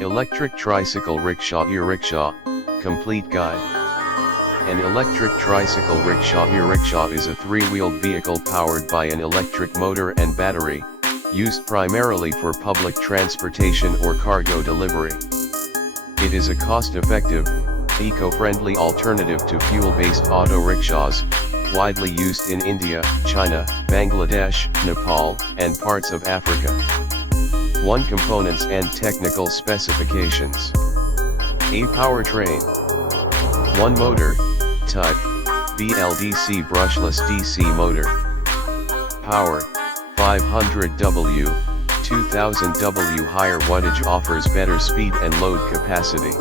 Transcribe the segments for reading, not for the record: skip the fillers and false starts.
Electric Tricycle Rickshaw E-Rickshaw, Complete Guide. An electric tricycle rickshaw E-Rickshaw is a three-wheeled vehicle powered by an electric motor and battery, used primarily for public transportation or cargo delivery. It is a cost-effective, eco-friendly alternative to fuel-based auto-rickshaws, widely used in India, China, Bangladesh, Nepal, and parts of Africa. 1 Components and technical specifications. A powertrain. 1 Motor, type, BLDC brushless DC motor. Power, 500 W, 2000 W higher wattage offers better speed and load capacity.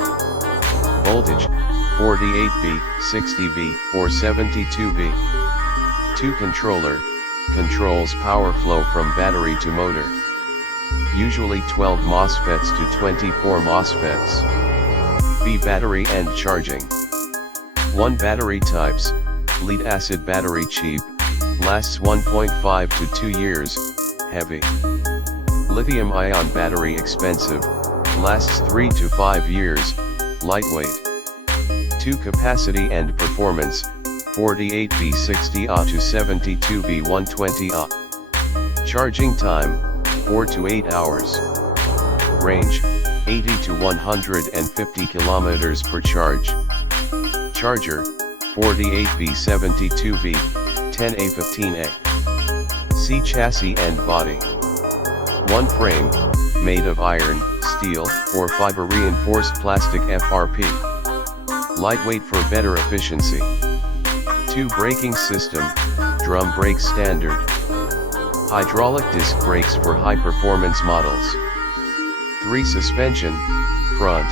Voltage, 48 V, 60 V, or 72 V. 2 Controller, controls power flow from battery to motor. Usually 12 MOSFETs to 24 MOSFETs. B battery and charging. 1 Battery types, lead-acid battery cheap, lasts 1.5 to 2 years, heavy. Lithium-ion battery expensive, lasts 3 to 5 years, lightweight. 2 Capacity and performance, 48 V 60 Ah to 72 V 120 Ah. Charging time, 4 to 8 hours. Range, 80 to 150 kilometers per charge. Charger, 48 V 72 V, 10A 15A. C chassis and body. 1 Frame, made of iron, steel, or fiber reinforced plastic FRP. Lightweight for better efficiency. 2 Braking system, drum brake standard. Hydraulic disc brakes for high-performance models. 3 Suspension, front,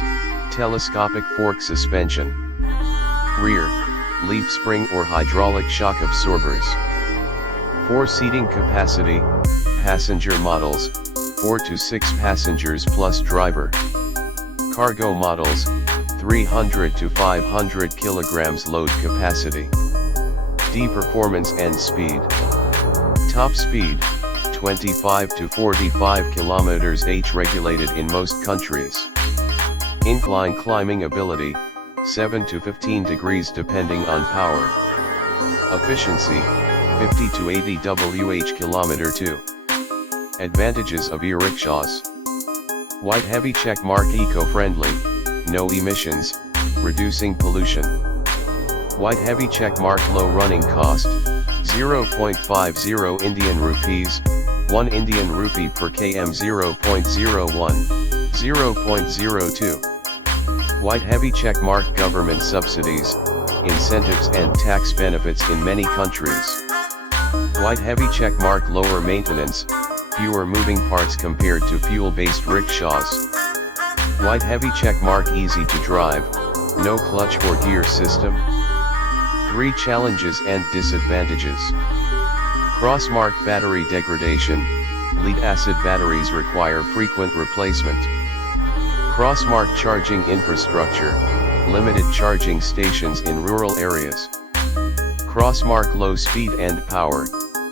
telescopic fork suspension. Rear, leaf spring or hydraulic shock absorbers. 4 Seating capacity, passenger models, 4 to 6 passengers plus driver. Cargo models, 300 to 500 kilograms load capacity. D performance and speed. Top speed, 25 to 45 kilometers h regulated in most countries. Incline climbing ability, 7 to 15 degrees depending on power. Efficiency, 50 to 80 Wh kilometer 2. Advantages of E-Rickshaws. White heavy check mark eco-friendly, no emissions, reducing pollution. White heavy check mark low running cost, 0.50 Indian rupees, 1 Indian rupee per km 0.01, 0.02. White heavy check mark government subsidies, incentives and tax benefits in many countries. White heavy check mark lower maintenance, fewer moving parts compared to fuel-based rickshaws. White heavy check mark easy to drive, no clutch or gear system. 3 Challenges and disadvantages. Cross-mark battery degradation, lead-acid batteries require frequent replacement. Cross-mark charging infrastructure, limited charging stations in rural areas. Cross-mark low speed and power,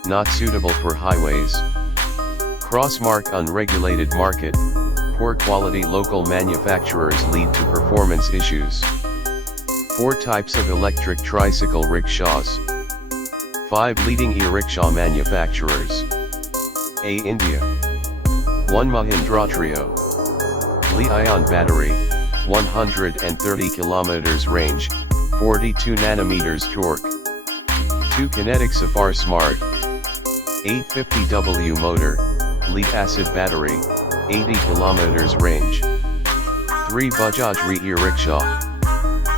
not suitable for highways. Cross-mark unregulated market, poor quality local manufacturers lead to performance issues. 4 Types of electric tricycle rickshaws. 5 Leading e-rickshaw manufacturers. A. India. 1 Mahindra Trio. Lithium-Ion Battery, 130 km range, 42 nanometers torque. 2 Kinetic Safar Smart. 850W motor, lead-acid battery, 80 km range. 3 Bajaj E-Rickshaw.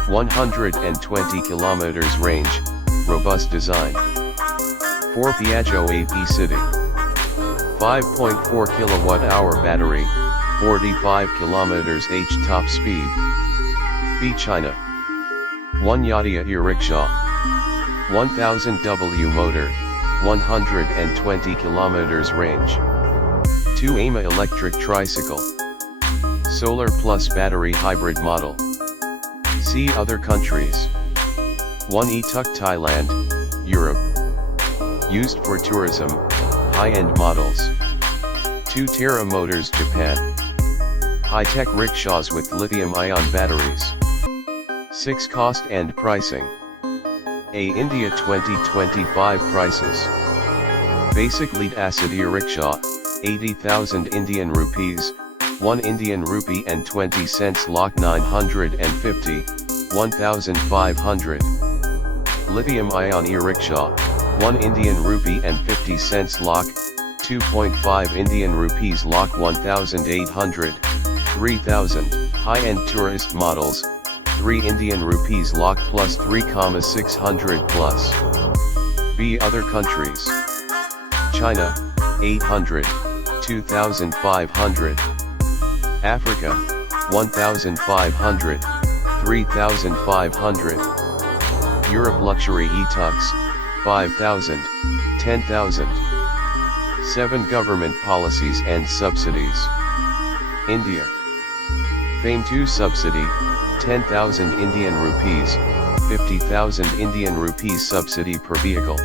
120 km range, robust design. 4 Piaggio AP City. 5.4 kWh battery, 45 km h top speed. B China. 1 Yadia E-Rickshaw. 1000 W motor, 120 km range. 2 AMA electric tricycle. Solar plus battery hybrid model. See other countries. 1 E-Tuk Thailand, Europe. Used for tourism, high-end models. 2 Terra Motors Japan. High-tech rickshaws with lithium-ion batteries. 6 Cost and pricing. A India 2025 prices. Basic lead-acid E-Rickshaw, 80,000 Indian rupees, 1 Indian rupee and 20 cents lakh 950, 1,500. Lithium-ion E-Rickshaw, 1 Indian rupee and 50 cents lakh, 2.5 Indian rupees lakh 1,800, 3,000. High-end tourist models, 3 Indian rupees lakh plus 3,600 plus. B. Other countries. China, 800, 2,500. Africa, 1,500, 3,500. Europe luxury E-Tux, 5,000, 10,000. 7 Government policies and subsidies. India. FAME 2 subsidy, 10,000 Indian rupees, 50,000 Indian rupees subsidy per vehicle.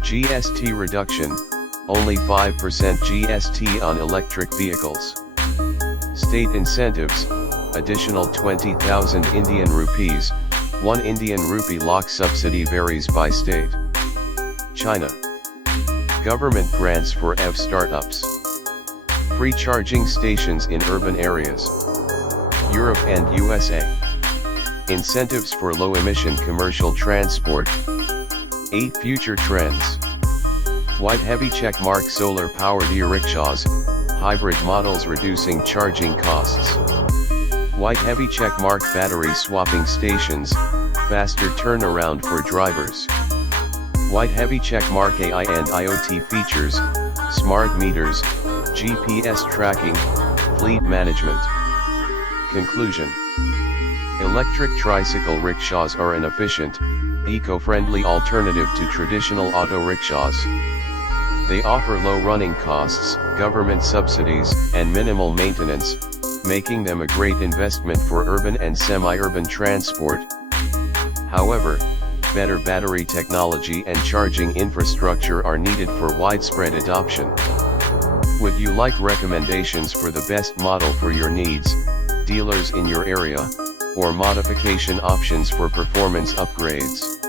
GST reduction, only 5% GST on electric vehicles. State incentives, additional 20,000 Indian rupees, 1 Indian rupee lakh subsidy varies by state. China. Government grants for EV startups. Free charging stations in urban areas. Europe and USA. Incentives for low-emission commercial transport. 8 Future trends. White heavy checkmark solar-powered E-Rickshaws, hybrid models reducing charging costs. White heavy checkmark battery swapping stations, faster turnaround for drivers. White heavy checkmark AI and IoT features, smart meters, GPS tracking, fleet management. Conclusion. Electric tricycle rickshaws are an efficient, eco-friendly alternative to traditional auto rickshaws. They offer low running costs, government subsidies, and minimal maintenance, making them a great investment for urban and semi-urban transport. However, better battery technology and charging infrastructure are needed for widespread adoption. Would you like recommendations for the best model for your needs, dealers in your area, or modification options for performance upgrades?